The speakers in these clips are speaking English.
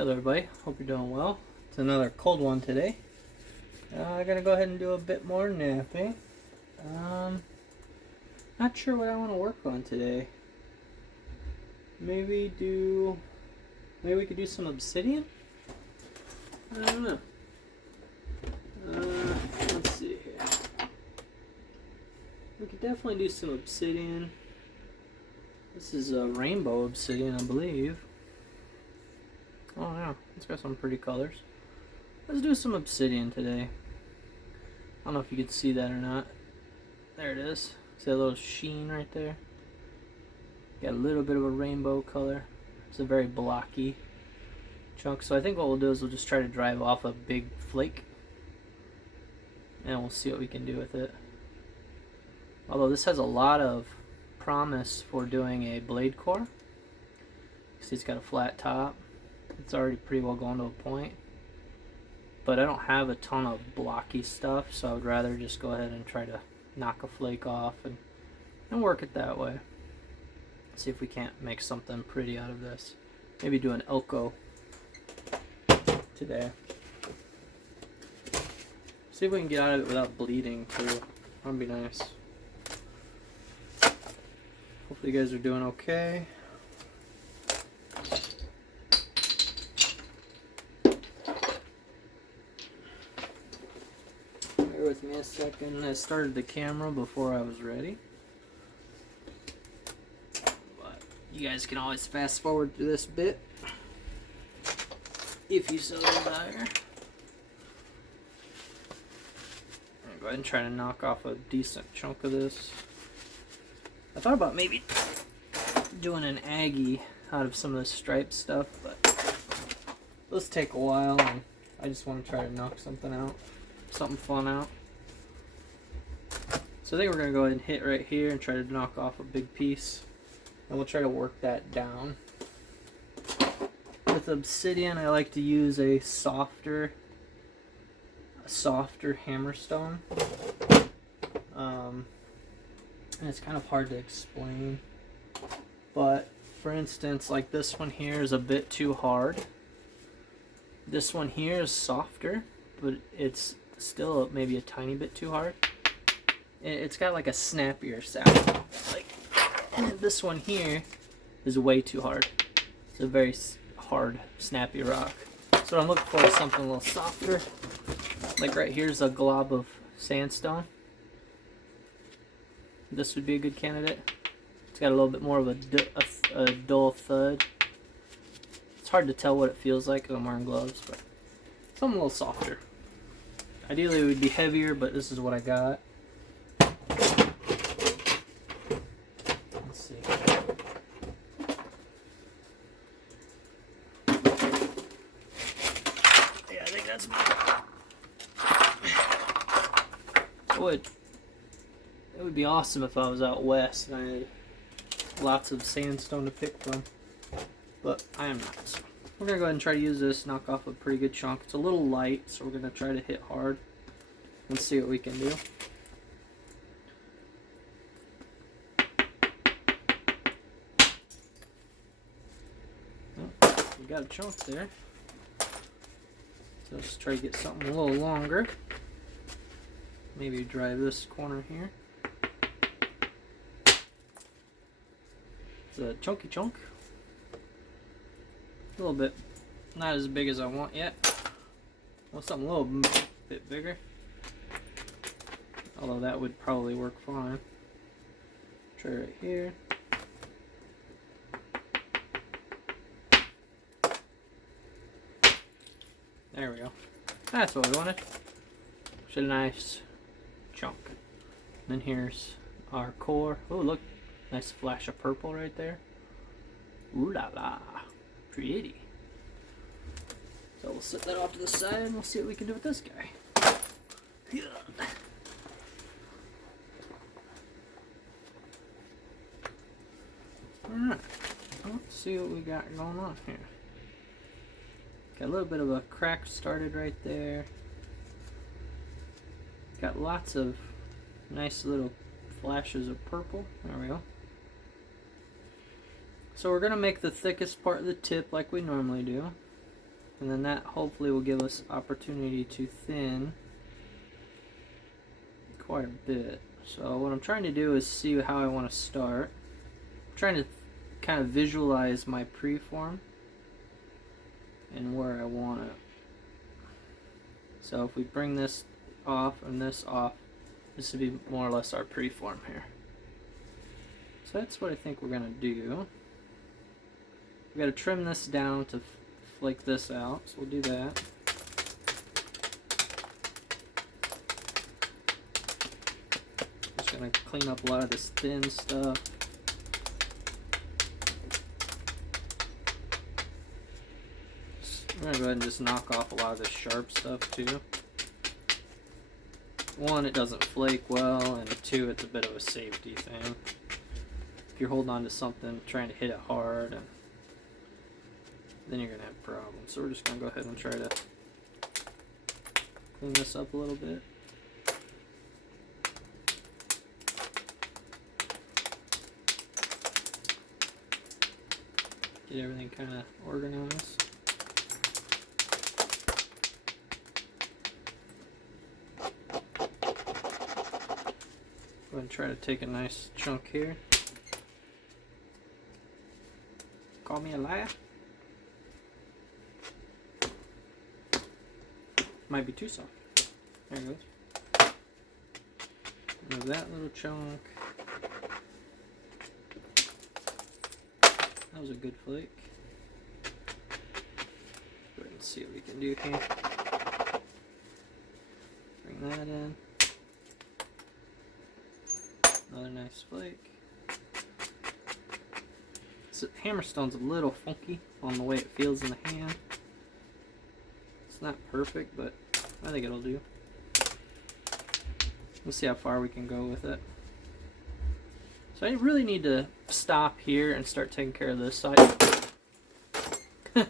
Hello everybody, hope you're doing well. It's another cold one today. I'm gonna go ahead and do a bit more napping. Not sure what I want to work on today. Maybe we could do some obsidian? I don't know. Let's see here. We could definitely do some obsidian. This is a rainbow obsidian, I believe. Oh yeah, it's got some pretty colors. Let's do some obsidian today. I don't know if you can see that or not. There it is. See that little sheen right there? Got a little bit of a rainbow color. It's a very blocky chunk. So I think what we'll do is we'll just try to drive off a big flake. And we'll see what we can do with it. Although this has a lot of promise for doing a blade core. See, it's got a flat top. It's already pretty well going to a point. But I don't have a ton of blocky stuff, so I would rather just go ahead and try to knock a flake off and work it that way. See if we can't make something pretty out of this. Maybe do an Elko today. See if we can get out of it without bleeding too. That'd be nice. Hopefully you guys are doing okay. Bear with me a second. I started the camera before I was ready. But you guys can always fast forward to this bit if you so desire. Go ahead and try to knock off a decent chunk of this. I thought about maybe doing an Aggie out of some of the striped stuff, but those take a while, and I just want to try to knock something out, something fun out. So I think we're going to go ahead and hit right here and try to knock off a big piece, and we'll try to work that down. With obsidian, I like to use a softer hammerstone. And it's kind of hard to explain, but for instance, like this one here is a bit too hard. This one here is softer, but it's still maybe a tiny bit too hard. It's got like a snappier sound. Like this one here is way too hard. It's a very hard, snappy rock. So what I'm looking for is something a little softer. Like right here's a glob of sandstone. This would be a good candidate. It's got a little bit more of a dull thud. It's hard to tell what it feels like because I'm wearing gloves, but something a little softer. Ideally it would be heavier, but this is what I got. Let's see. Yeah, I think that's wood. It would be awesome if I was out west and I had lots of sandstone to pick from, but I am not. So we're going to go ahead and try to use this, knock off a pretty good chunk. It's a little light, so we're going to try to hit hard and see what we can do. Oh, we got a chunk there. So let's try to get something a little longer. Maybe drive this corner here. It's a chunky chunk. A little bit, not as big as I want yet. I want something a little bit bigger. Although that would probably work fine. Try right here. There we go. That's what we wanted. It's a nice chunk. And then here's our core. Oh, look. Nice flash of purple right there. Ooh la la. Pretty. So we'll set that off to the side and we'll see what we can do with this guy. Yeah. Alright. Let's see what we got going on here. Got a little bit of a crack started right there. Got lots of nice little flashes of purple. There we go. So we're going to make the thickest part of the tip like we normally do. And then that hopefully will give us opportunity to thin quite a bit. So what I'm trying to do is see how I want to start. I'm trying to kind of visualize my preform and where I want it. So if we bring this off and this off, this would be more or less our preform here. So that's what I think we're going to do. We got to trim this down to flake this out, so we'll do that. Just going to clean up a lot of this thin stuff. I'm going to go ahead and just knock off a lot of this sharp stuff too. One, it doesn't flake well, and two, it's a bit of a safety thing. If you're holding on to something, trying to hit it hard, and then you're going to have problems. So we're just going to go ahead and try to clean this up a little bit. Get everything kind of organized. Go ahead and try to take a nice chunk here. Call me a liar. Might be too soft. There it goes. Remove that little chunk. That was a good flake. Go ahead and see what we can do here. Bring that in. Another nice flake. So hammerstone's a little funky on the way it feels in the hand. It's not perfect, but I think it'll do. We'll see how far we can go with it. So I really need to stop here and start taking care of this side. I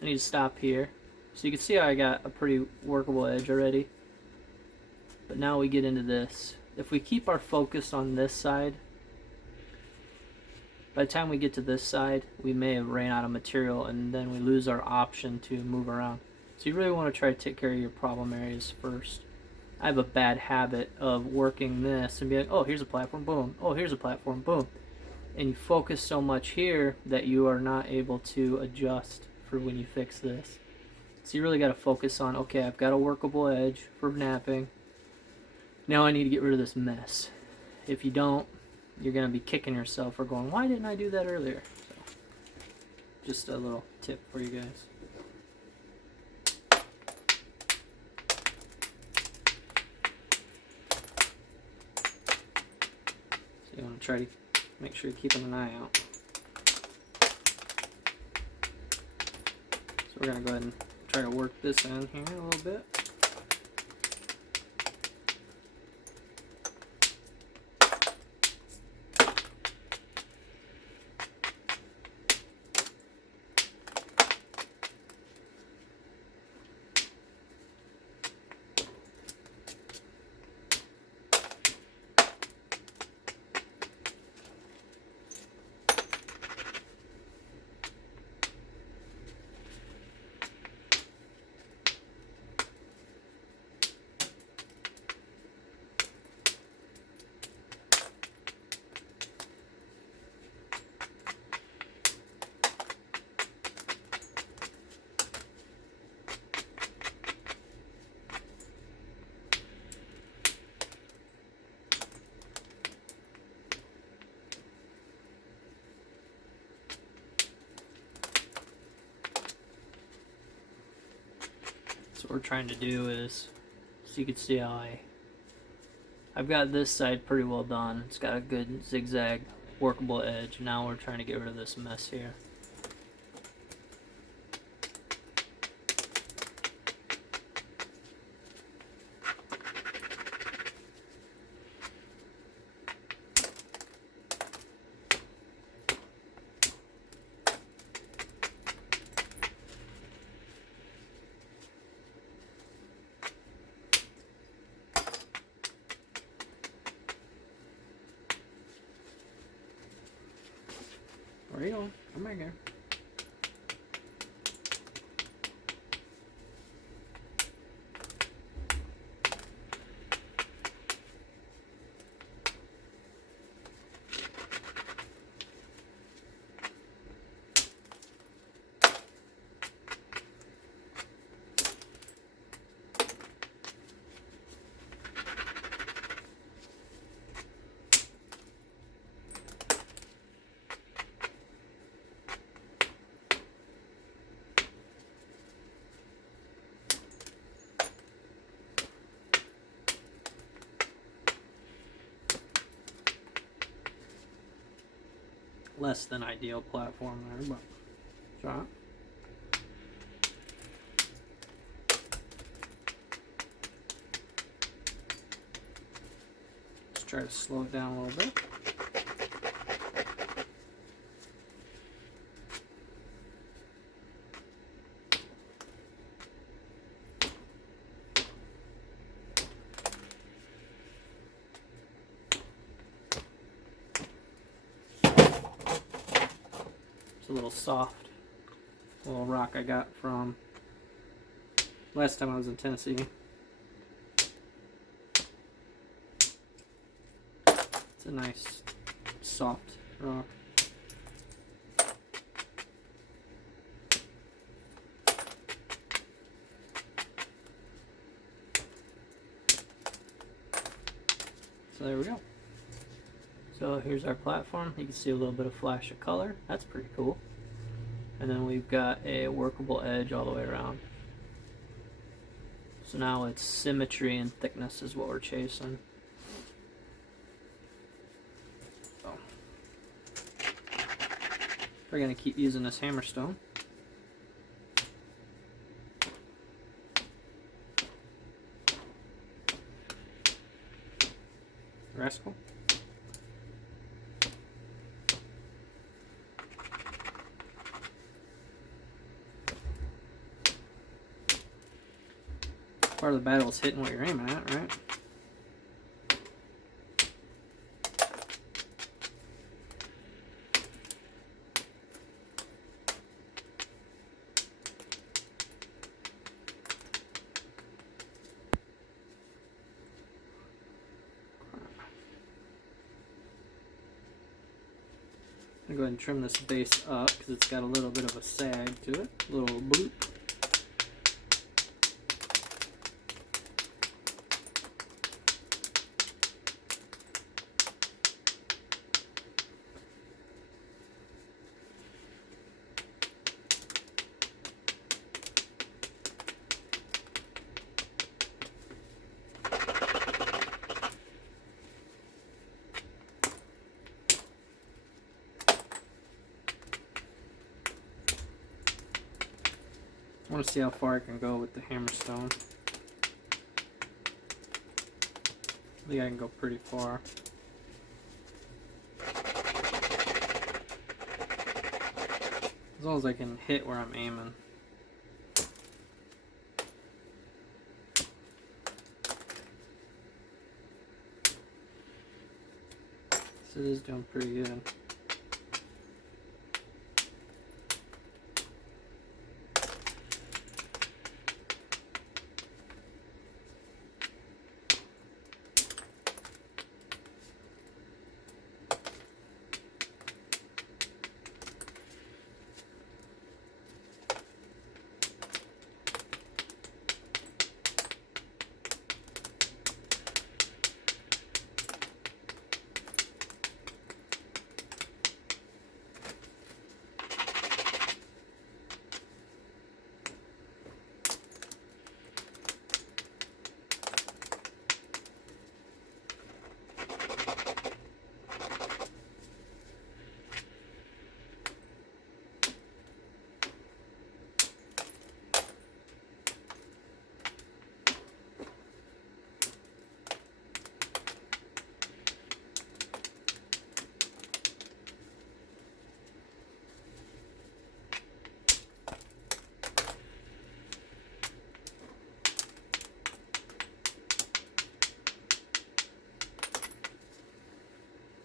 need to stop here. So you can see how I got a pretty workable edge already. But now we get into this. If we keep our focus on this side, by the time we get to this side, we may have ran out of material and then we lose our option to move around. So you really want to try to take care of your problem areas first. I have a bad habit of working this and being like, oh, here's a platform, boom. Oh, here's a platform, boom. And you focus so much here that you are not able to adjust for when you fix this. So you really got to focus on, okay, I've got a workable edge for napping. Now I need to get rid of this mess. If you don't, you're going to be kicking yourself or going, why didn't I do that earlier? So, just a little tip for you guys. So you want to try to make sure you're keeping an eye out. So we're going to go ahead and try to work this in here a little bit. So what we're trying to do is, so you can see how I've got this side pretty well done. It's got a good zigzag workable edge. Now we're trying to get rid of this mess here. Where are you going? Come back here. less than ideal platform there, but try it. Let's try to slow it down a little bit. A little soft little rock I got from last time I was in Tennessee. It's a nice soft rock. So there we go. So here's our platform. You can see a little bit of flash of color. That's pretty cool. And then we've got a workable edge all the way around. So now it's symmetry and thickness is what we're chasing. So we're going to keep using this hammerstone. Rascal. Part of the battle is hitting what you're aiming at, right? I'm going to go ahead and trim this base up because it's got a little bit of a sag to it, a little bloop. I want to see how far I can go with the hammerstone. I think I can go pretty far. As long as I can hit where I'm aiming. So it is doing pretty good.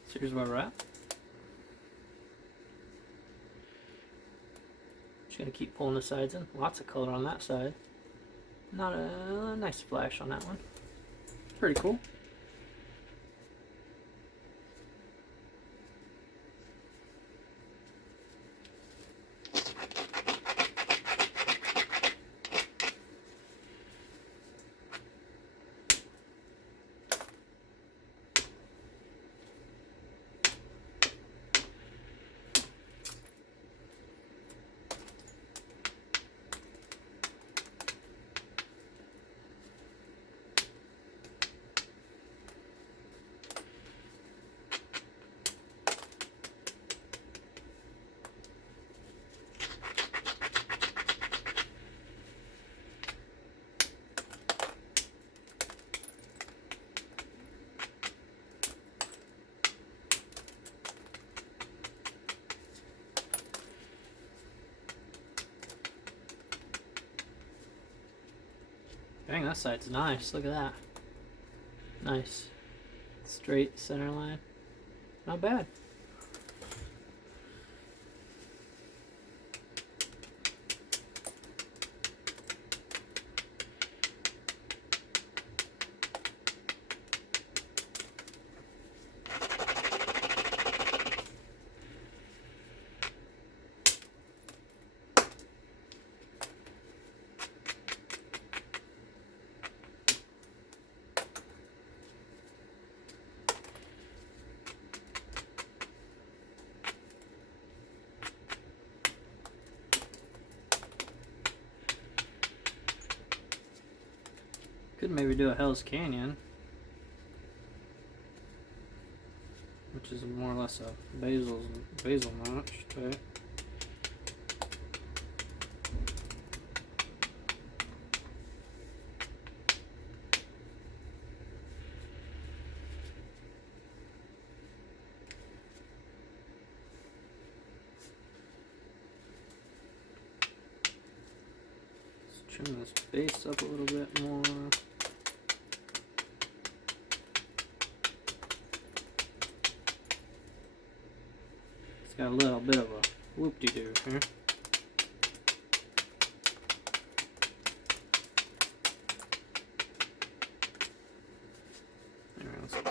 So here's where we're at. Just gonna keep pulling the sides in. Lots of color on that side. Not a nice flash on that one. Pretty cool. Dang, that side's nice. Look at that. Nice. Straight center line. Not bad. Could maybe do a Hell's Canyon, which is more or less a basil notch type. Let's trim this base up a little bit more. Got a little bit of a whoop-de-doo here. Alright, let's go.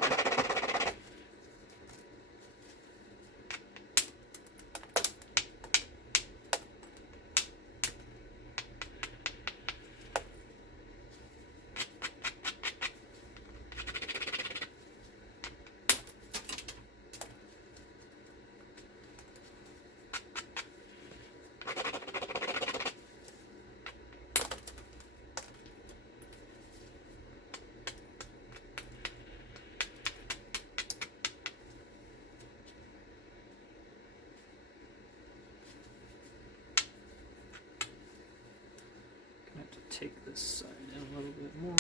Take this side in a little bit more.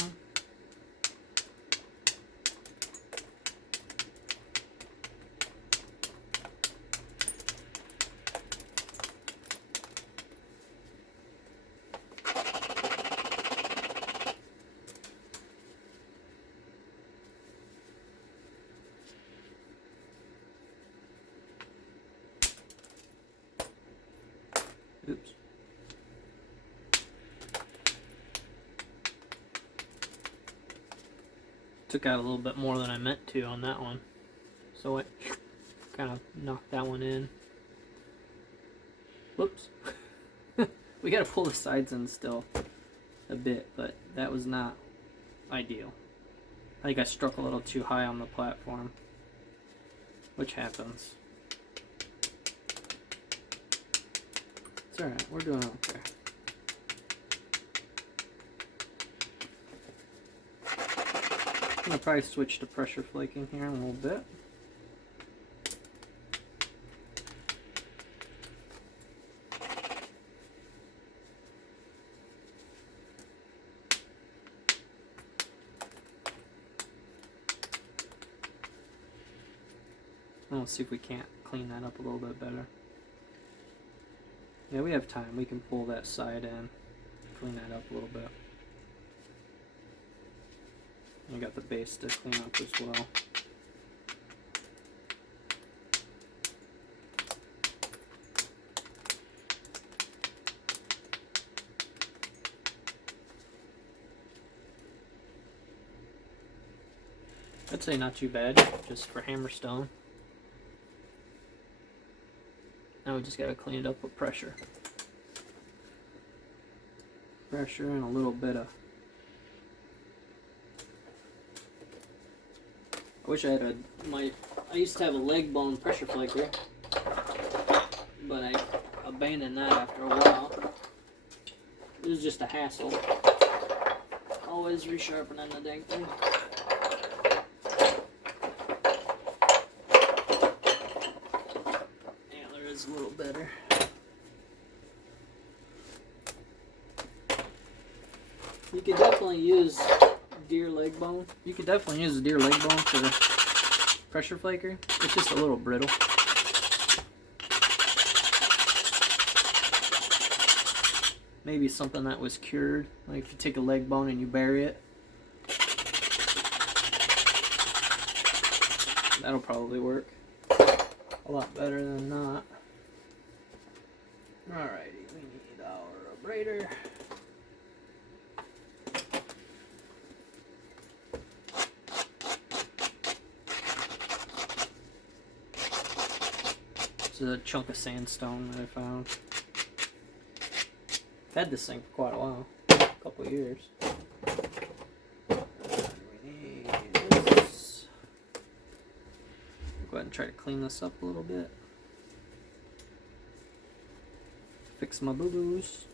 Oops. Took out a little bit more than I meant to on that one, so it kind of knocked that one in. Whoops. We gotta pull the sides in still a bit, but that was not ideal. I think I struck a little too high on the platform, which happens. It's alright, we're doing okay. I'm going to probably switch to pressure flaking here in a little bit. Let's see if we can't clean that up a little bit better. Yeah, we have time. We can pull that side in, clean that up a little bit. You got the base to clean up as well. I'd say not too bad, just for hammerstone. Now we just gotta clean it up with pressure. Pressure and a little bit of... I wish I had I used to have a leg bone pressure flaker, but I abandoned that after a while. It was just a hassle. Always resharpening the dang thing. Antler is a little better. You could definitely use deer leg bone. You could definitely use a deer leg bone for the pressure flaker. It's just a little brittle. maybe something that was cured. Like if you take a leg bone and you bury it. That'll probably work a lot better than not. Alrighty, we need our abrader. This is a chunk of sandstone that I found. I've had this thing for quite a while, a couple of years. We need this. Go ahead and try to clean this up a little bit. Fix my boo-boos.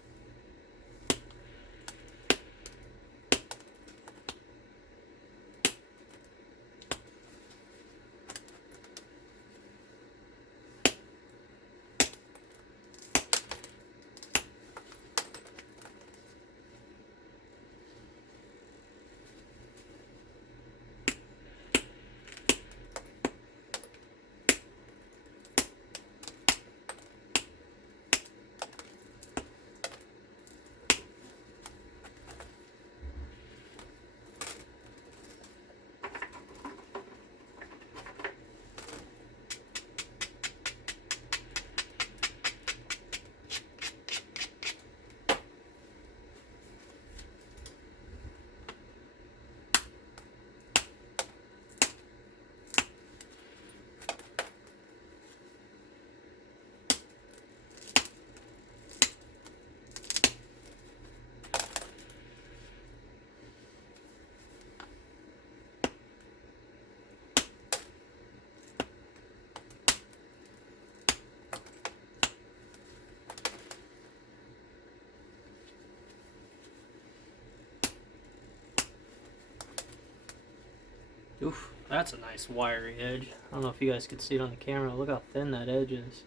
Oof, that's a nice wiry edge. I don't know if you guys can see it on the camera. Look how thin that edge is.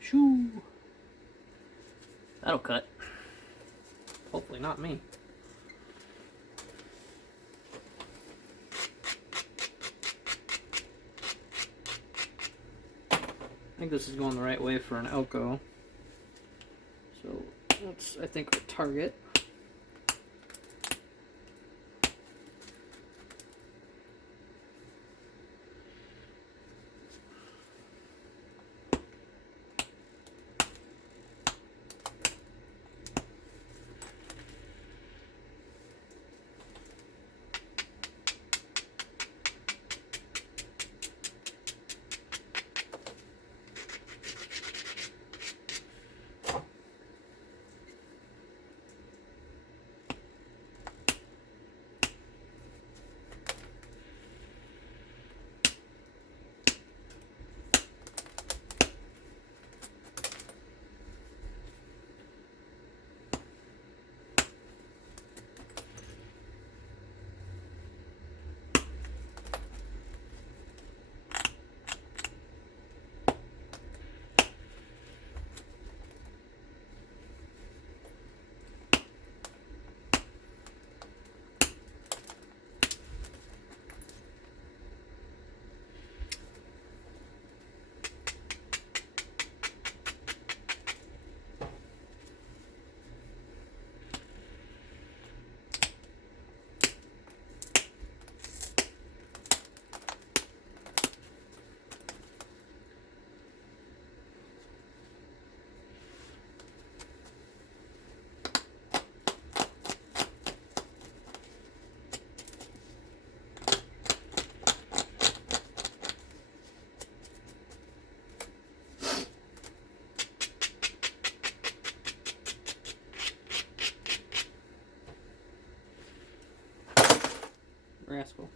Shoo! That'll cut. Hopefully not me. I think this is going the right way for an Elko. So that's, I think, our target. Rascal.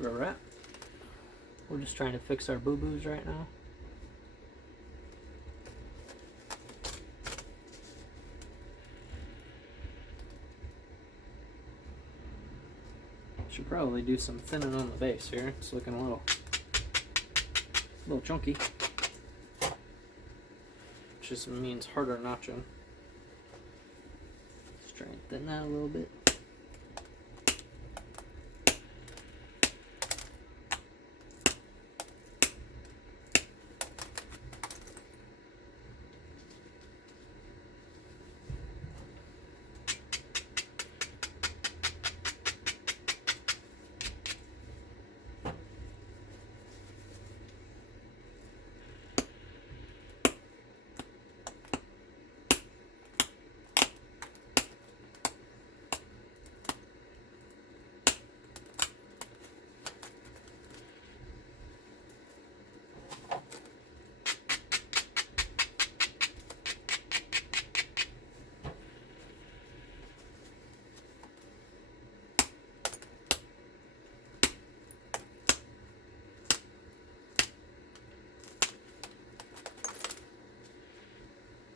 Where we're at. We're just trying to fix our boo-boos right now. Should probably do some thinning on the base here. It's looking a little chunky. Which just means harder notching. Let's try and thin that a little bit.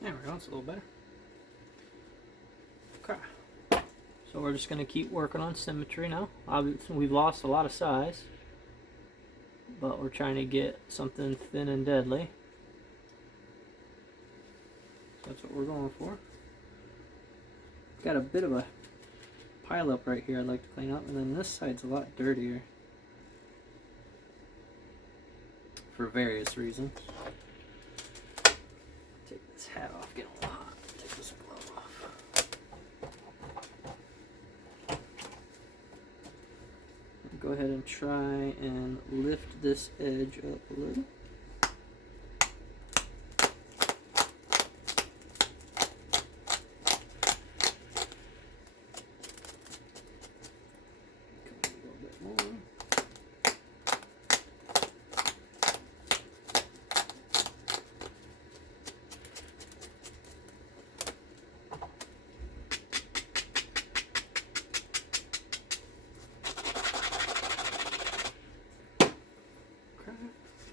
There we go, it's a little better. Okay. So we're just going to keep working on symmetry now. Obviously, we've lost a lot of size, but we're trying to get something thin and deadly. So that's what we're going for. Got a bit of a pile up right here I'd like to clean up, and then this side's a lot dirtier for various reasons. Hat off, getting a little hot. Take this glove off. Go ahead and try and lift this edge up a little.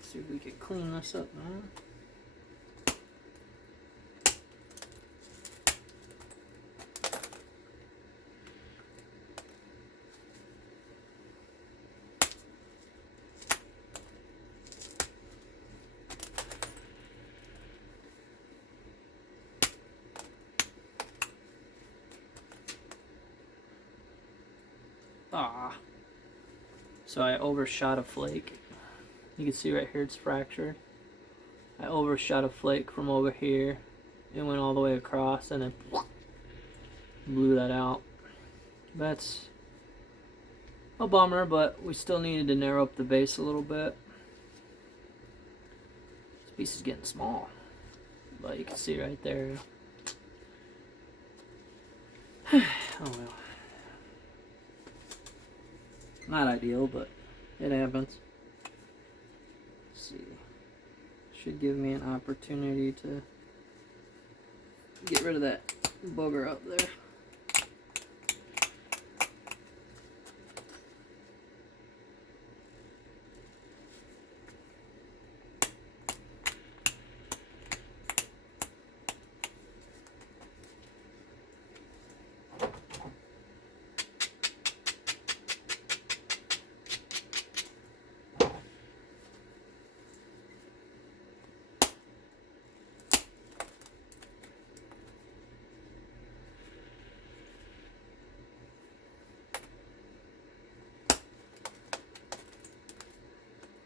See if we can clean this up now. So I overshot a flake. You can see right here it's fractured. I overshot a flake from over here. It went all the way across and then blew that out. That's a bummer, but we still needed to narrow up the base a little bit. This piece is getting small, but you can see right there. Oh well. Not ideal, but it happens. Let's see. Should give me an opportunity to get rid of that booger up there.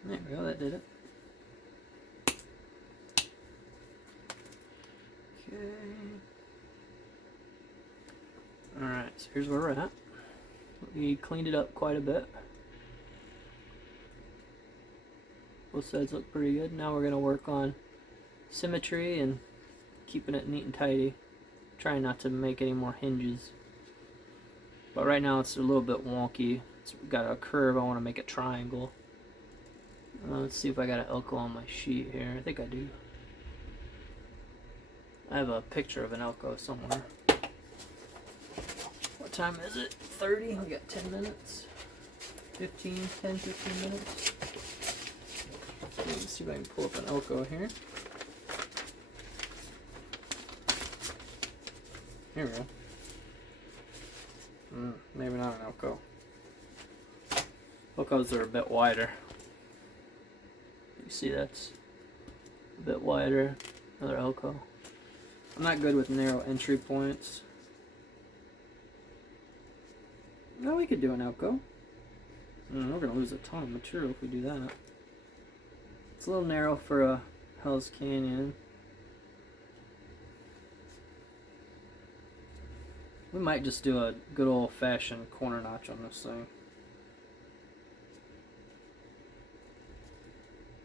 There we go, that did it. Okay. Alright, so here's where we're at. We cleaned it up quite a bit. Both sides look pretty good. Now we're going to work on symmetry and keeping it neat and tidy. Trying not to make any more hinges. But right now it's a little bit wonky. It's got a curve, I want to make a triangle. Let's see if I got an Elko on my sheet here. I think I do. I have a picture of an Elko somewhere. What time is it? 30? We got 10 minutes. 15 minutes. Let's see if I can pull up an Elko here. Here we go. Maybe not an Elko. Elkos are a bit wider. You see that's a bit wider. Another Elko. I'm not good with narrow entry points. No, we could do an Elko. We're going to lose a ton of material if we do that. It's a little narrow for a Hell's Canyon. We might just do a good old-fashioned corner notch on this thing.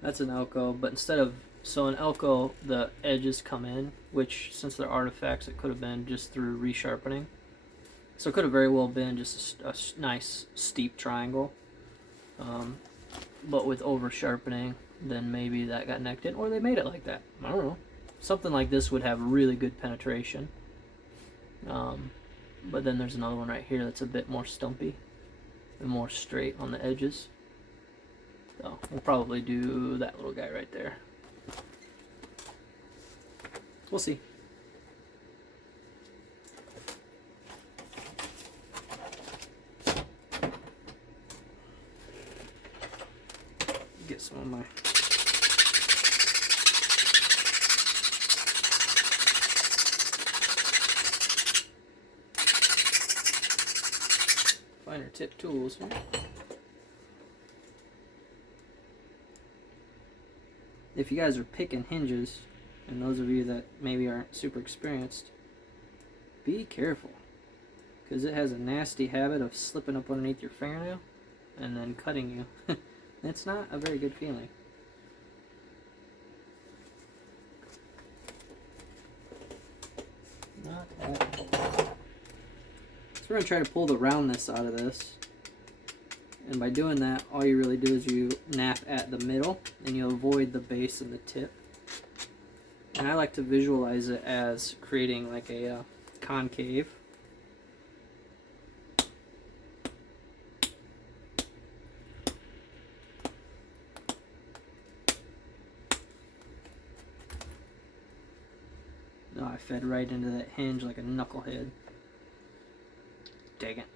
That's an Elko, but instead of... So an Elko, the edges come in, which, since they're artifacts, it could have been just through resharpening. So it could have very well been just a nice, steep triangle. But with over-sharpening, then maybe that got necked in, or they made it like that. I don't know. Something like this would have really good penetration. But then there's another one right here that's a bit more stumpy and more straight on the edges. So we'll probably do that little guy right there. We'll see. Get some of my finer tip tools here. If you guys are picking hinges, and those of you that maybe aren't super experienced, be careful, because it has a nasty habit of slipping up underneath your fingernail and then cutting you. It's not a very good feeling. Not at all. So we're going to try to pull the roundness out of this. And by doing that, all you really do is you nap at the middle, and you avoid the base and the tip. And I like to visualize it as creating like a concave. No, I fed right into that hinge like a knucklehead. Dang it.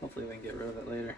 Hopefully we can get rid of it later.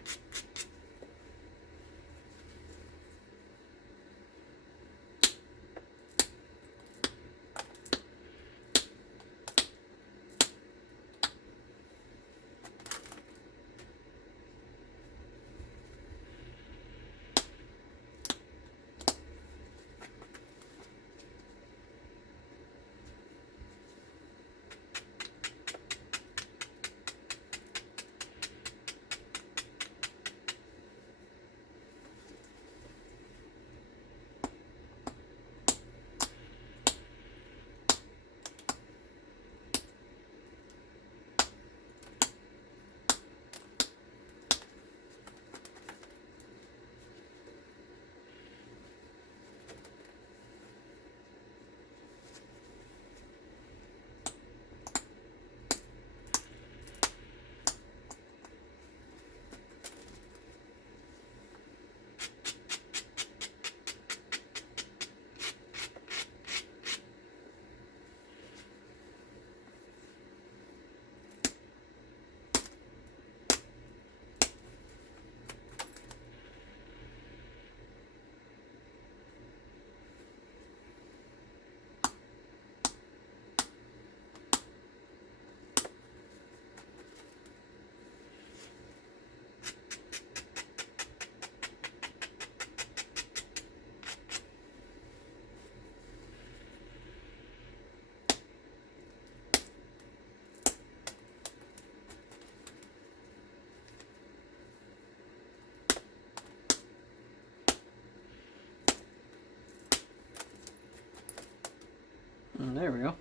And there we go.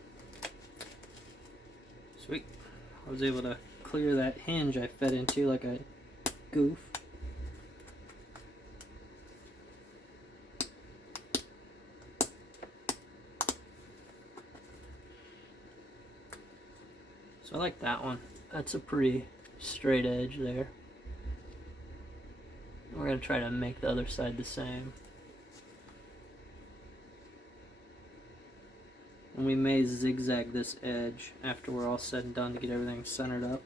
Sweet. I was able to clear that hinge I fed into like a goof. So I like that one. That's a pretty straight edge there. We're going to try to make the other side the same. And we may zigzag this edge after we're all said and done to get everything centered up.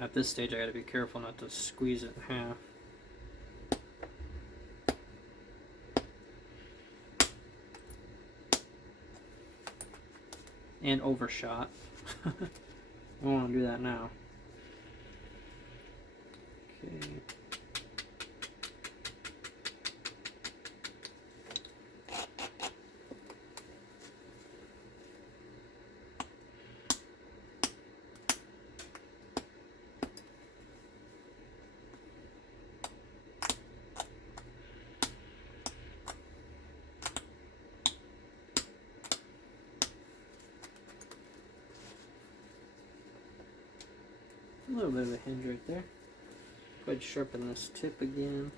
At this stage I gotta be careful not to squeeze it in half. And overshot. We don't want to do that now. Okay. A little bit of a hinge right there. Go ahead and sharpen this tip again.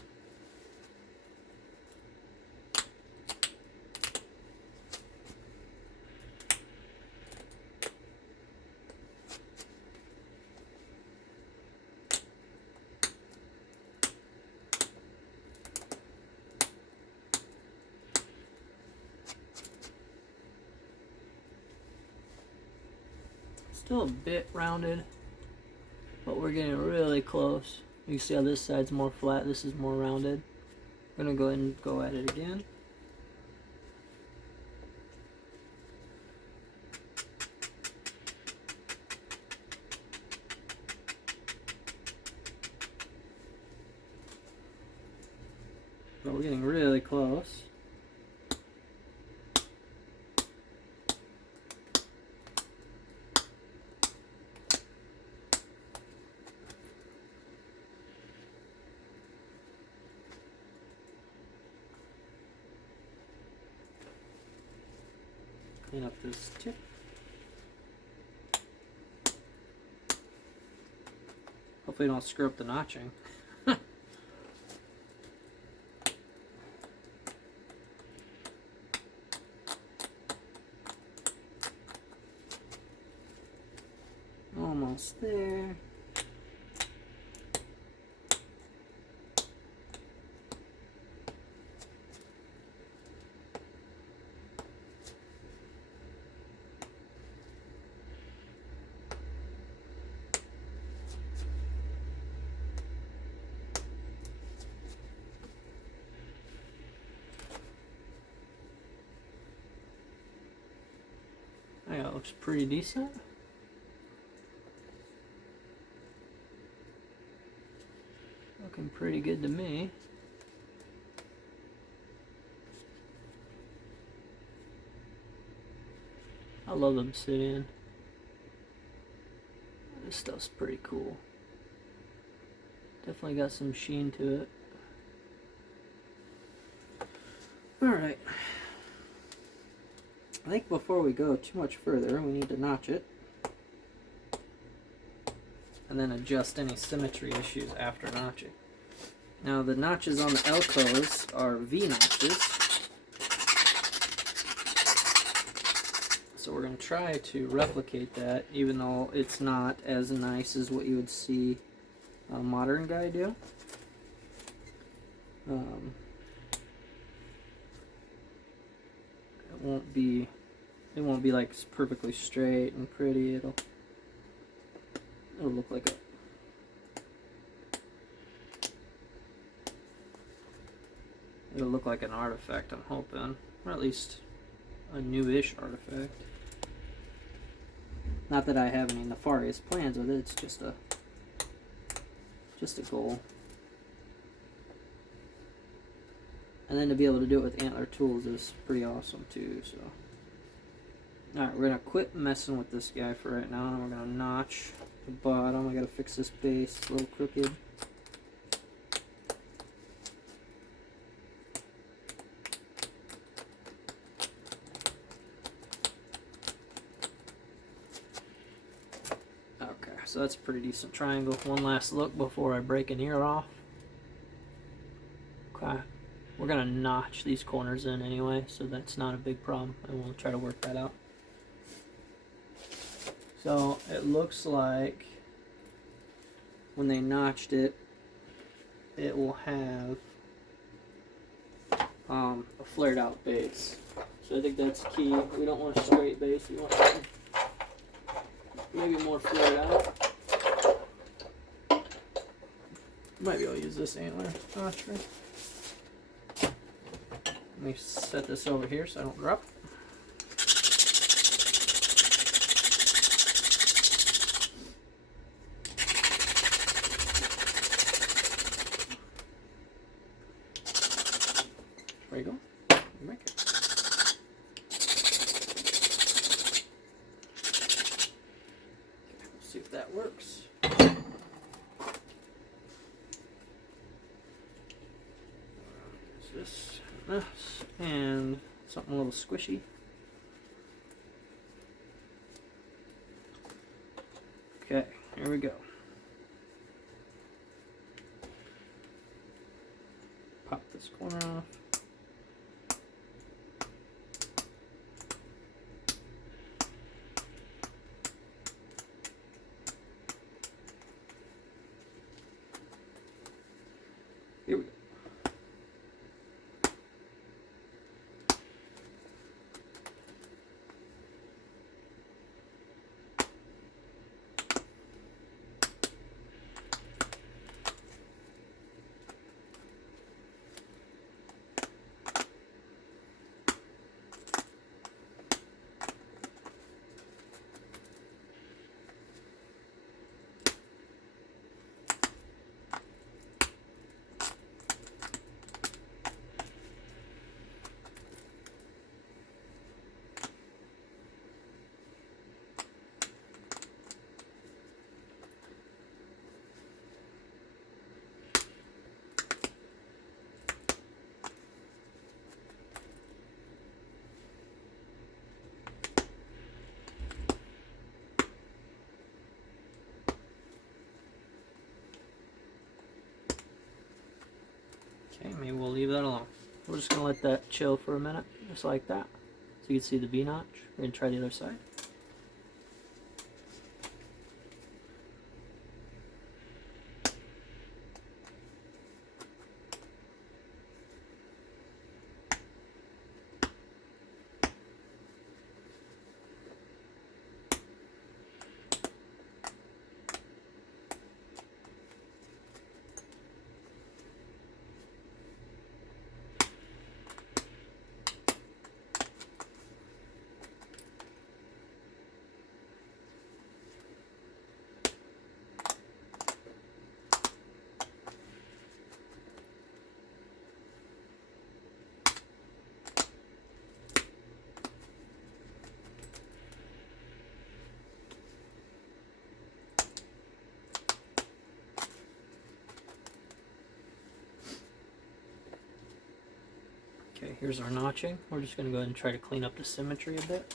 Still a bit rounded, but we're getting really close. You can see how this side's more flat, this is more rounded. I'm gonna go ahead and go at it again. But we're getting really close. Clean up this tip. Hopefully don't screw up the notching. Almost there. I think that looks pretty decent. Looking pretty good to me. I love obsidian. This stuff's pretty cool. Definitely got some sheen to it. Alright. I think before we go too much further, we need to notch it. And then adjust any symmetry issues after notching. Now the notches on the Elkos are V notches. So we're going to try to replicate that, even though it's not as nice as what you would see a modern guy do. It won't be like perfectly straight and pretty. It'll look like it'll look like an artifact, I'm hoping. Or at least a newish artifact. Not that I have any nefarious plans with it, it's just a goal. And then to be able to do it with antler tools is pretty awesome too, so. Alright, we're gonna quit messing with this guy for right now, and we're gonna notch the bottom. I gotta fix this base, it's a little crooked. Okay, so that's a pretty decent triangle. One last look before I break an ear off. Okay, we're gonna notch these corners in anyway, so that's not a big problem, and we'll try to work that out. So it looks like when they notched it, it will have a flared out base. So I think that's key. We don't want a straight base. We want something maybe more flared out. Might be able to use this antler notcher. Let me set this over here so I don't drop. There you go. You make it. Okay, let's see if that works. This, and something a little squishy. Okay, here we go. Pop this corner off. Here we go. Okay, maybe we'll leave that alone. We're just going to let that chill for a minute, just like that. So you can see the V-notch. We're going to try the other side. Okay, here's our notching. We're just going to go ahead and try to clean up the symmetry a bit.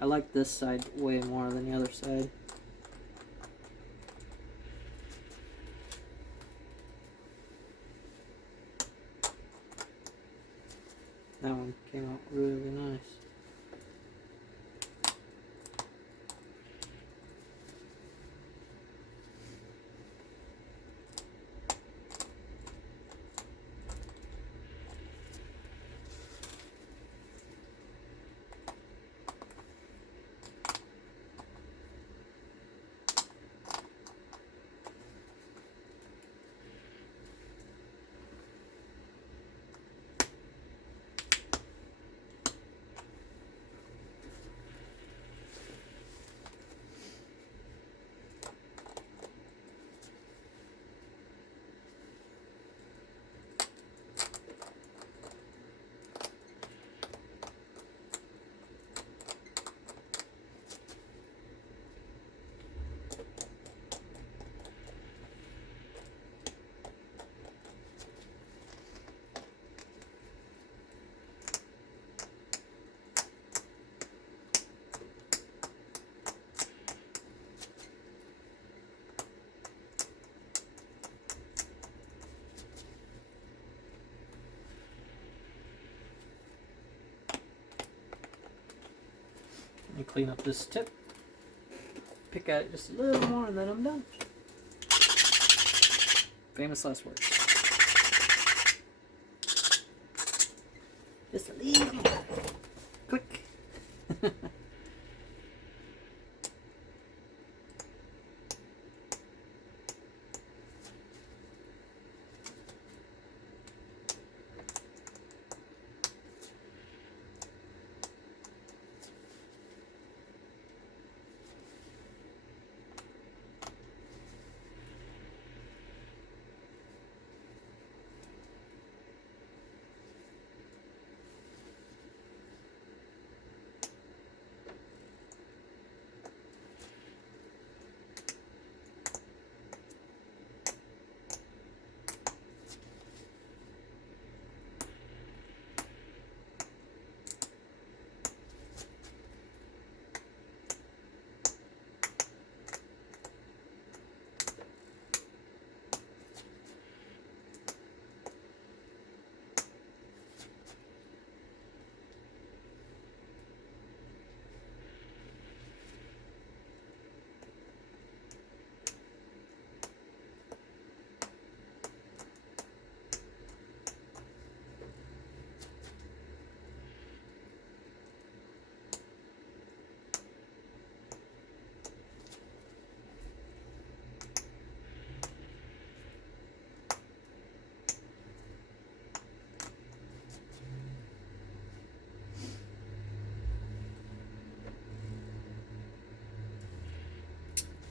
I like this side way more than the other side. That one came out really nice. and clean up this tip. Pick at it just a little more and then I'm done. Famous last words. Just a little more. Click.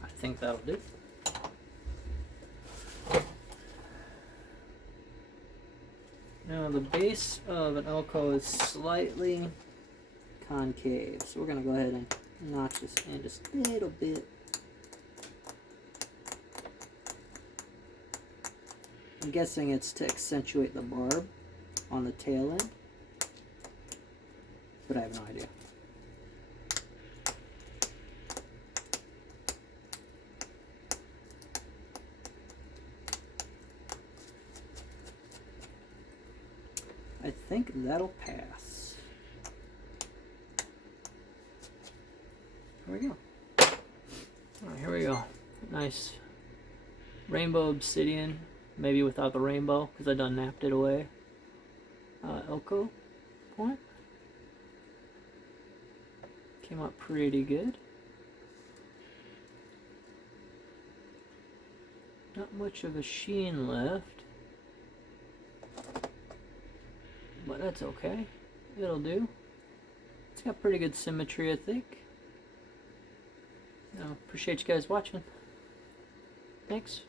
I think that'll do. Now the base of an Elko is slightly concave, so we're going to go ahead and notch this in just a little bit. I'm guessing it's to accentuate the barb on the tail end, but I have no idea. I think that'll pass. Here we go. Alright, here we go. Nice rainbow obsidian, maybe without the rainbow because I done napped it away. Elko point. Came out pretty good. Not much of a sheen left. But that's okay. It'll do. It's got pretty good symmetry, I think. Appreciate you guys watching. Thanks.